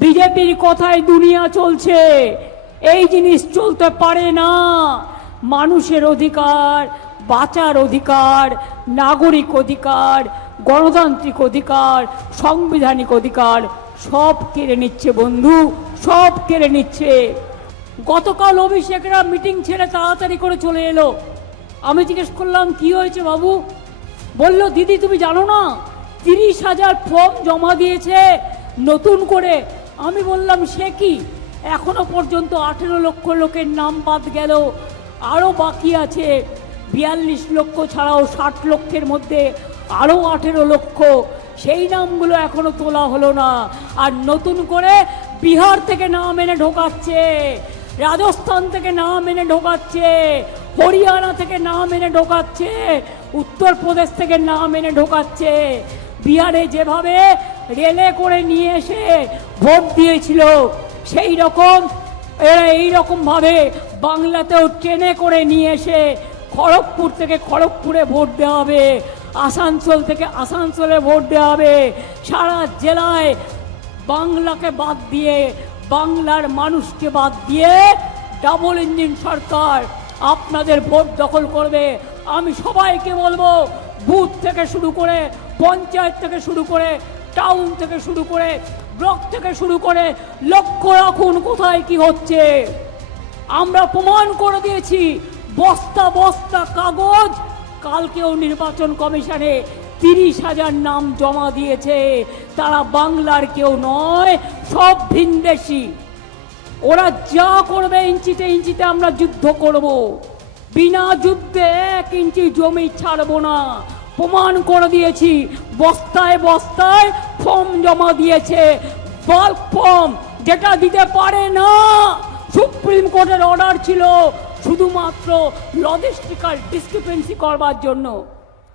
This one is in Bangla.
বিজেপির কথায় দুনিয়া চলছে, এই জিনিস চলতে পারে না। মানুষের অধিকার, বাঁচার অধিকার, নাগরিক অধিকার, গণতান্ত্রিক অধিকার, সাংবিধানিক অধিকার সব কেড়ে নিচ্ছে বন্ধু, সব কেড়ে নিচ্ছে। গতকাল অভিষেকরা মিটিং ছেড়ে তাড়াতাড়ি করে চলে এলো। আমি জিজ্ঞেস করলাম কি হয়েছে বাবু? বলল দিদি তুমি জানো না 30,000 ফর্ম জমা দিয়েছে নতুন করে। আমি বললাম সে কি? এখনো পর্যন্ত 18 লক্ষ লোকের নাম বাদ গেল, আরও বাকি আছে 42 লক্ষ ছাড়াও 60 লক্ষের মধ্যে আরও 18 লক্ষ, সেই নামগুলো এখনো তোলা হলো না। আর নতুন করে বিহার থেকে নাম এনে ঢোকাচ্ছে, রাজস্থান থেকে নাম এনে ঢোকাচ্ছে, হরিয়ানা থেকে নাম এনে ঢোকাচ্ছে, উত্তরপ্রদেশ থেকে নাম এনে ঢোকাচ্ছে। বিহারে যেভাবে রেলে করে নিয়ে এসে ভোট দিয়েছিল সেই রকম এরা এইরকমভাবে বাংলাতেও ট্রেনে করে নিয়ে এসে খড়গপুর থেকে খড়গপুরে ভোট দেওয়া হবে, আসানসোল থেকে আসানসোলে ভোট দেওয়া হবে। সারা জেলায় বাংলাকে বাদ দিয়ে, বাংলার মানুষকে বাদ দিয়ে ডাবল ইঞ্জিন সরকার আপনাদের ভোট দখল করবে। আমি সবাইকে বলবো, বুথ থেকে শুরু করে, পঞ্চায়েত থেকে শুরু করে, টাউন থেকে শুরু করে, ব্লক থেকে শুরু করে লক্ষ্য রাখুন কোথায় কি হচ্ছে। আমরা প্রমাণ করে দিয়েছি, বস্তা বস্তা কাগজ কালকেও নির্বাচন কমিশনে 30,000 নাম জমা দিয়েছে। তারা বাংলার কেউ নয়, সব ভিনদেশি। ওরা যা করবে ইঞ্চিতে ইঞ্চিতে আমরা যুদ্ধ করব, বিনা যুদ্ধে 1 ইঞ্চি জমি ছাড়বো না। প্রমাণ করে দিয়েছি, বস্তায় বস্তায় ফর্ম জমা দিয়েছে, বাল্ক ফর্ম, যেটা দিতে পারে না। সুপ্রিম কোর্টের অর্ডার ছিল শুধুমাত্র লজিস্টিক্যাল ডিসক্রিপেন্সি করবার জন্য।